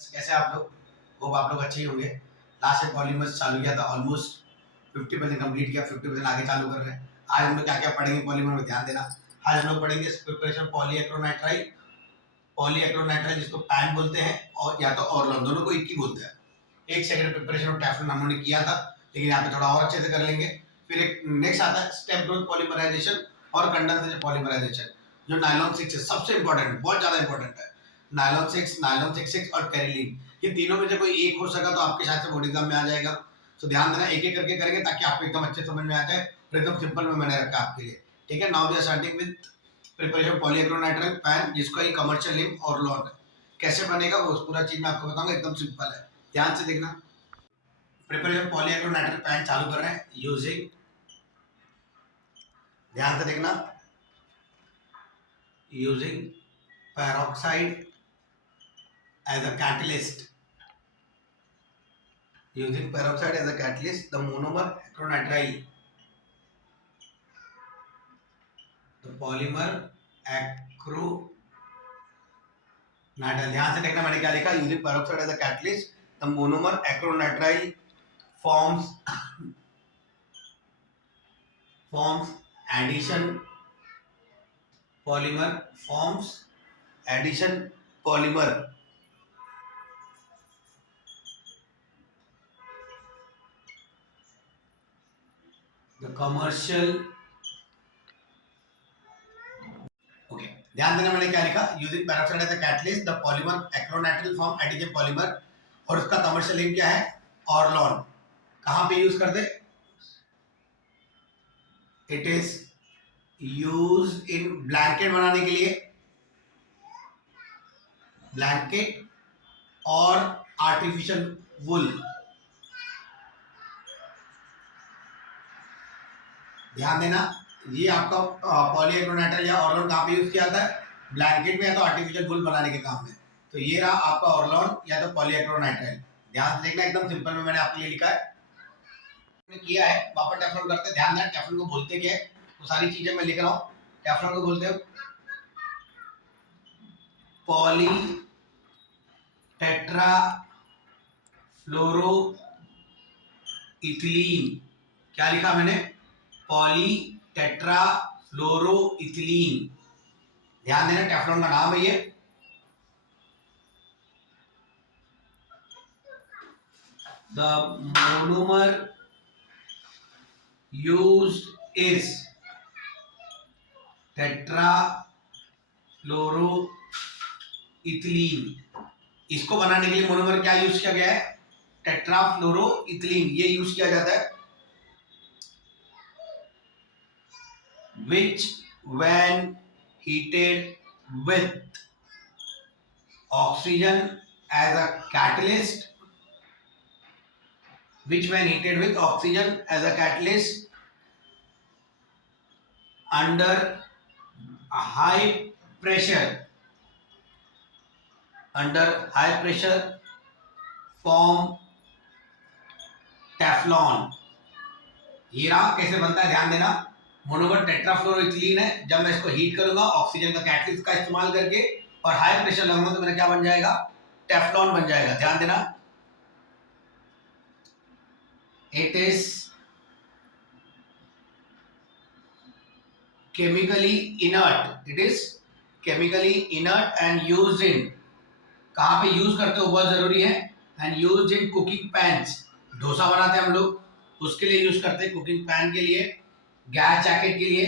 कैसे आप लोग? होप आप लोग अच्छे ही होंगे। लास्ट टाइम पॉलीमर्स चालू किया था, ऑलमोस्ट 50% कंप्लीट किया, 50% आगे चालू कर रहे हैं। आज हम लोग क्या क्या पढ़ेंगे पॉलीमर में, ध्यान देना। आज हम लोग पढ़ेंगे प्रिपरेशन पॉलीएक्रोनाइट्राइल, पॉलीएक्रोनाइट्राइल जिसको पैन बोलते हैं और या तो ऑर्लॉन, दोनों को एक ही बोलते हैं। एक सेकंड प्रिपरेशन ऑफ टैफ्लोन हमने किया था, लेकिन यहाँ पे थोड़ा और अच्छे से कर लेंगे। फिर एक नेक्स्ट आता है स्टेप ग्रोथ पॉलीमराइजेशन और कंडेंसेशन पॉलीमराइजेशन, जो नायलॉन 6 है, सबसे इंपॉर्टेंट है, बहुत ज्यादा इंपॉर्टेंट है। नायलॉन 6 और कैरिलीन, ये तीनों में से कोई एक हो सका तो आपके शायद से बोर्ड एग्जाम में आ जाएगा। तो ध्यान देना, एक एक करके करेंगे ताकि आपको एकदम अच्छे समझ में आ जाए और एकदम सिंपल में मैंने रखा आपके लिए। ठीक है, now we are starting with preparation polyacrylonitrile PAN, जिसका ही कमर्शियल नेम ऑर्लॉन है। कैसे बनेगा वो पूरा चीज मैं आपको बताऊंगा, एकदम सिंपल है, ध्यान से देखना। प्रिपरेशन पॉलीएक्रोनाइट्राइल पैन चालू कर रहे हैं यूजिंग, ध्यान से देखना, using peroxide as a catalyst, using peroxide as a catalyst, the monomer acrylonitrile, the polymer acrylonitrile। ध्यान से देखना मैंने क्या लिखा, using peroxide as a catalyst, the monomer acrylonitrile forms addition polymer, forms addition polymer, the commercial। Okay, ध्यान देना मैंने क्या लिखा, using peroxide as a catalyst the polymer acrylonitrile form additive polymer, और उसका कमर्शियल नेम क्या है, ऑर्लॉन। कहां पे यूज करते, it is use in blanket बनाने के लिए, ब्लैंकेट और आर्टिफिशियल वुल। ध्यान देना, ये आपका पॉलीएक्रोनाइट्राइल या ऑर्लॉन कहां पे यूज किया जाता है, ब्लैंकेट में या तो आर्टिफिशियल वुल बनाने के काम में। तो ये रहा आपका ऑर्लॉन या तो पॉलीएक्रोनाइट्राइल। ध्यान से देखना, एकदम सिंपल में मैंने आपके लिए लिखा है, किया है। वापस टेफ्लॉन करते हैं, ध्यान देना टेफ्लॉन को बोलते क्या है, तो सारी चीजें मैं लिख रहा हूँ। टेफ्लॉन को बोलते हैं पॉली टेट्रा फ्लोरो इथिलीन। क्या लिखा मैंने, पॉली टेट्रा फ्लोरो इथिलीन। ध्यान देना टेफ्लॉन का नाम है ये। The monomer used is tetrafluoroethylene. इसको बनाने के लिए मोनोमर क्या यूज किया गया है, टेट्राफ्लोरोइथिलीन, ये यूज किया जाता है। which when heated with oxygen as a catalyst, which when heated with oxygen as a catalyst under high pressure, form Teflon. ये रहा कैसे बनता है, ध्यान देना। मोनोमर टेट्राफ्लोरोइथिलीन है, जब मैं इसको हीट करूंगा ऑक्सीजन का कैटलिस्ट का इस्तेमाल करके और हाई प्रेशर लगाऊंगा तो मेरा क्या बन जाएगा, टेफ्लॉन बन जाएगा। ध्यान देना, it is chemically inert, it is chemically inert and used in, कहां पे यूज करते हो बहुत जरूरी है, and used in cooking pans. Dosa बनाते हैं हम लोग, उसके लिए यूज करते हैं, कुकिंग पैन के लिए, गैस जैकेट के लिए,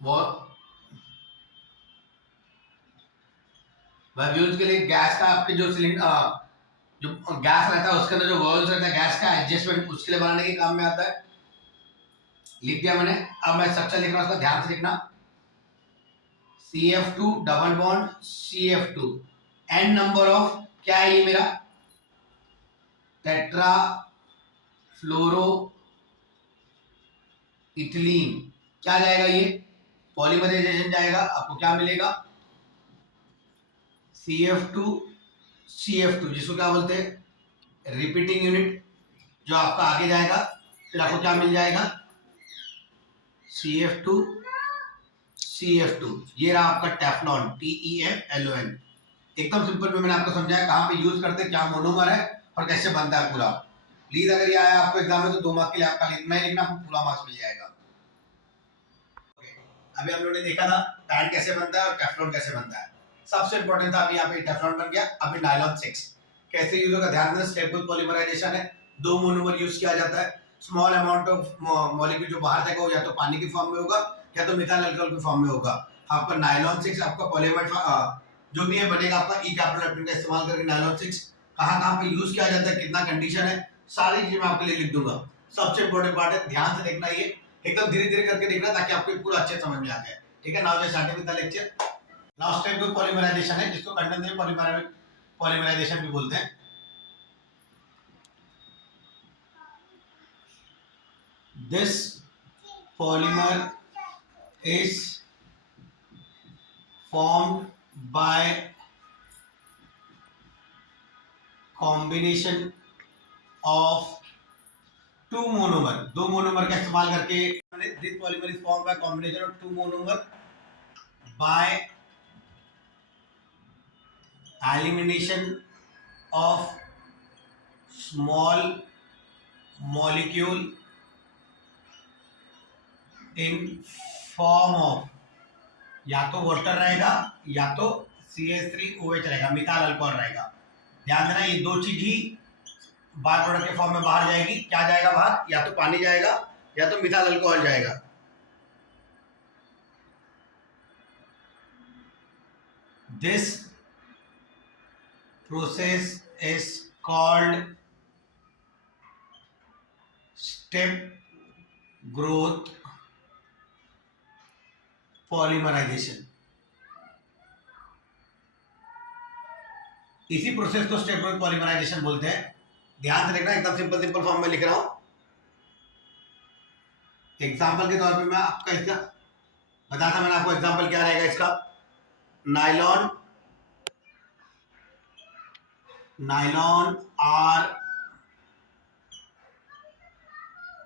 वो यूज के लिए गैस का, आपके जो सिलेंडर जो गैस रहता है उसके अंदर जो वर्ल्स रहता है गैस का एडजस्टमेंट, उसके लिए बनाने के काम में आता है। लिख दिया मैंने, अब मैं स्ट्रक्चर लिख रहा हूं, उसका ध्यान से लिखना। CF2 double bond CF2, N number of, क्या है ये मेरा, टेट्रा फ्लोरो इथिलीन। क्या जाएगा ये, पॉलीमराइजेशन जाएगा, आपको क्या मिलेगा, CF2 जिसको क्या बोलते हैं रिपीटिंग यूनिट, जो आपका आगे जाएगा, फिर आपको क्या मिल जाएगा, CF2 CF2, ये रहा आपका टेफ्लॉन, TEFLON। एकदम सिंपल में मैंने आपको समझाया कहाँ पे यूज करते हैं, क्या मोनोमर है और कैसे बनता है पूरा। प्लीज अगर ये आया आपको एग्जाम में तो 2 मार्क्स के लिए आपका लिखना ही लिखना, आपको पूरा मार्क्स मिल जाएगा। अभी हम लोगों ने देखा था पैड कैसे बनता है और टेफ्लॉन कैसे बनता है। सबसे इंपॉर्टेंट था अभी यहाँ पे टेफ्लॉन बन गया। अभी नायलॉन 6 कैसे यूज होगा, ध्यान देना। स्टेबल पॉलीमराइजेशन है, 2 मोनोमर यूज किया जाता है। स्मॉल अमाउंट ऑफ मॉलिक्यूल जो बाहर जाएगा वो या तो पानी की फॉर्म में होगा या तो मिथाइल अल्कोहल की फॉर्म में होगा। आपका नायलॉन 6 आपका पॉलीमर जो भी है बनेगा आपका ई कैप्रोलैक्टम का इस्तेमाल करके। नायलॉन 6 कहाँ कहाँ पे यूज किया जाता है, कितना कंडीशन है, सारी चीजें मैं आपके लिए लिख दूंगा। सबसे इंपॉर्टेंट पार्ट है, ध्यान से देखना, ये एकदम धीरे धीरे करके देखना ताकि आपको पूरा अच्छे समझ में आ जाए। ठीक है, now just starting with the lecture. Now step two polymerization है, जिसको कंडेंसर पॉलीमराइजेशन भी बोलते हैं। This polymer is formed by combination of two monomer, 2 monomer का इस्तेमाल करके। This polymer is formed by combination of 2 monomer by elimination of small molecule in form of या तो वाटर रहेगा या तो CH3OH रहेगा, मिथाइल अल्कोहल रहेगा। ध्यान देना, ये 2 चीज ही बाय प्रोडक्ट के फॉर्म में बाहर जाएगी। क्या जाएगा बाहर, या तो पानी जाएगा या तो मिथाइल अल्कोहल जाएगा। This process is called step growth polymerization. इसी प्रोसेस को स्टेप ग्रोथ पॉलीमराइजेशन बोलते हैं। ध्यान से देखना, एकदम सिंपल सिंपल फॉर्म में लिख रहा हूं। एग्जाम्पल के तौर पे मैं आपका इसका बताता, मैंने आपको एग्जाम्पल क्या रहेगा इसका। नायलॉन आर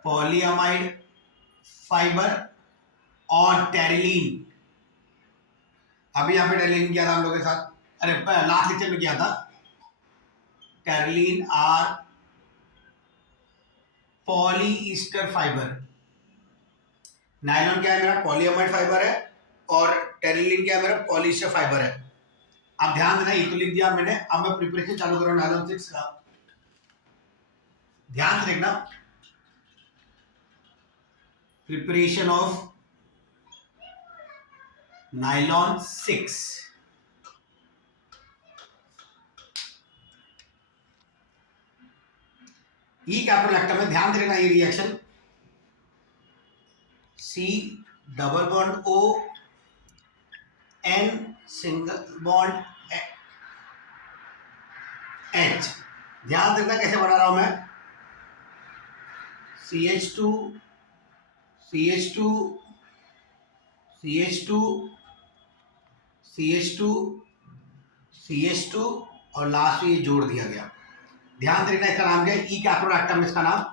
पॉलीअमाइड फाइबर और टेरिलीन। अभी यहाँ पे टेरिलीन किया था हम लोगों के साथ, अरे लास्ट लेक्चर में किया था। Terylene or polyester fibre. Nylon क्या है मेरा, पॉलीअमाइड फाइबर है, और टेरिलीन क्या है मेरा, पॉलीईस्टर फाइबर है। अब ध्यान देना, ये तो लिख दिया मैंने। अब मैं प्रिपरेशन चालू कर रहा हूं नायलॉन 6 का। ध्यान से देखना, preparation of nylon 6। E caprolactam में ध्यान देना, ये reaction C double bond O N single bond H। ध्यान देना कैसे बना रहा हूं मैं, CH2 CH2 CH2 CH2 CH2 और लास्ट में ये जोड़ दिया गया। ध्यान देना, इसका नाम क्या है, ई कैप्रोलैक्टम। इसका नाम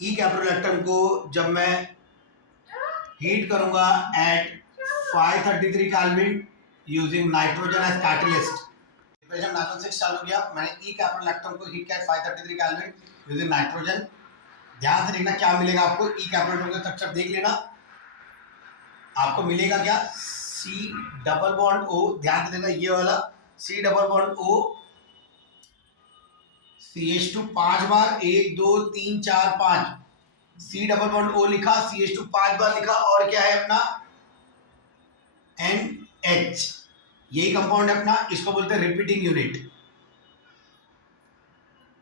ई कैप्रोलैक्टम को जब मैं हीट करूंगा at 533 kelvin using nitrogen as catalyst. Preparation nylon 6 चालू किया मैंने। ई कैप्रोलैक्टम को हीट किया 533 केल्विन यूजिंग नाइट्रोजन। ध्यान से देखना क्या मिलेगा आपको। ई कैप्रोलैक्टम का स्ट्रक्चर देख लेना, आपको मिलेगा क्या, C डबल बॉन्ड O। ध्यान से देखना, ये वाला C double bond O, CH2 5 बार, 1 2 3 4 5, C डबल बॉन्ड O लिखा, CH2 5 बार लिखा, और क्या है अपना NH। यही कंपाउंड है अपना, इसको बोलते हैं रिपीटिंग यूनिट।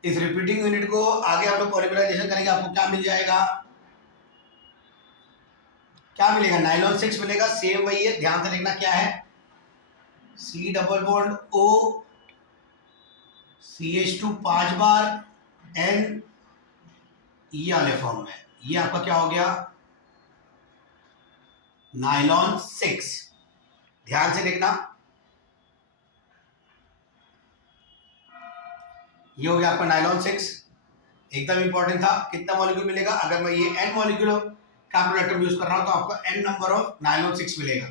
इस रिपीटिंग यूनिट को आगे हम लोग पॉलीमराइजेशन करेंगे, आपको क्या मिल जाएगा, क्या मिलेगा, नायलॉन 6 मिलेगा। सेम वही है, ध्यान से देखना क्या है, C double bond O, CH2 5 बार, N, ये वाले फॉर्म में। ये आपका क्या हो गया, नायलॉन 6। ध्यान से देखना, ये हो गया आपका नायलॉन 6। एकदम इंपॉर्टेंट था। कितना मॉलिक्यूल मिलेगा? अगर मैं ये n molecule carbon atom use कर रहा हूँ तो आपको n नंबर ऑफ नायलॉन 6 मिलेगा।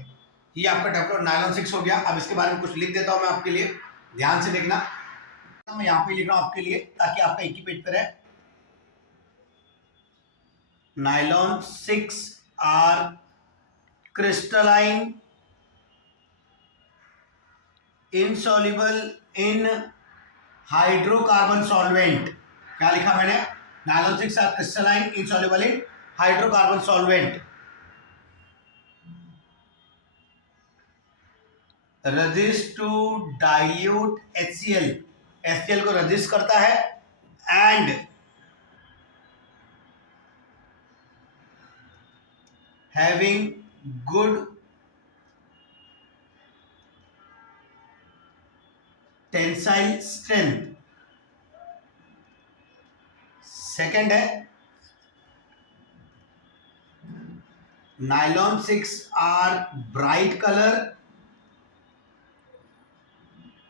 ये आपका डेवलप नायलॉन 6 हो गया। अब इसके बारे में कुछ लिख देता हूँ मैं आपके लिए, ध्यान से देखना। मैं यहाँ पे लिख रहा हूँ आपके लिए ताकि आपका एक ही पेज पर है। Nylon 6 are crystalline insoluble in hydrocarbon solvent. क्या लिखा मैंने? Nylon 6 are crystalline insoluble in hydrocarbon solvent. Resist to dilute HCl, HCl को रेजिस्ट करता है and having good tensile strength. Second है नायलॉन 6 आर ब्राइट कलर।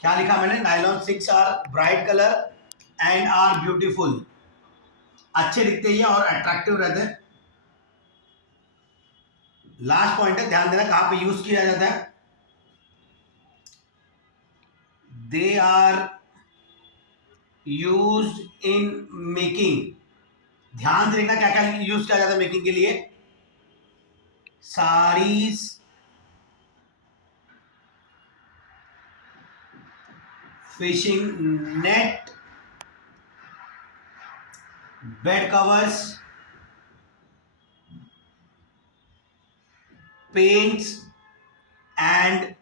क्या लिखा मैंने? Nylon 6 are bright colour and are beautiful. अच्छे दिखते हैं और अट्रैक्टिव रहते हैं। लास्ट पॉइंट है, ध्यान देना कहां पे यूज किया जाता है। They are used in making. ध्यान से देखना क्या क्या यूज किया जाता है मेकिंग के लिए। Saris, fishing net, bed covers, paints and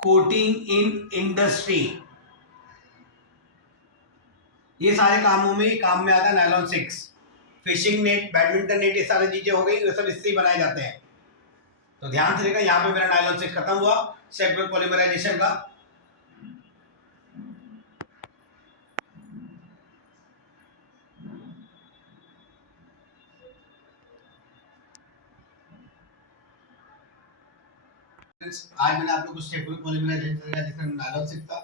coating in industry. ये सारे कामों में काम में आता है nylon 6। Fishing net, badminton net, ये सारी चीजें हो गई, ये सब इससे ही बनाए जाते हैं। तो ध्यान से देखा, यहाँ पे मेरा नायलॉन 6 खत्म हुआ सेक्टर पॉलीमराइजेशन का। आज मैंने आप लोग को सेक्टर पॉलीमराइजेशन का जिसमें नायलॉन 6 था,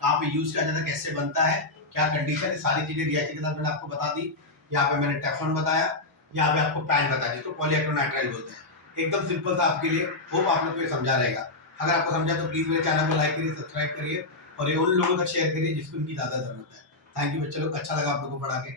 कहाँ पे यूज किया जाता है, कैसे बनता है, क्या कंडीशन है, सारी चीजें रिएक्शन के साथ मैंने आपको बता दी। यहाँ पे मैंने टेफ्लॉन बताया, यहाँ पे आपको पैन बता दी, तो पॉलीएक्रिलाइट बोलते हैं। एकदम सिंपल था आपके लिए। होप आप लोग को ये समझा रहेगा। अगर आपको समझा तो प्लीज मेरे चैनल को लाइक करिए, सब्सक्राइब करिए और ये उन लोगों तक शेयर करिए जिसको इनकी ज्यादा जरूरत है। थैंक यू बच्चे लोग, अच्छा लगा आप लोगों को पढ़ा के।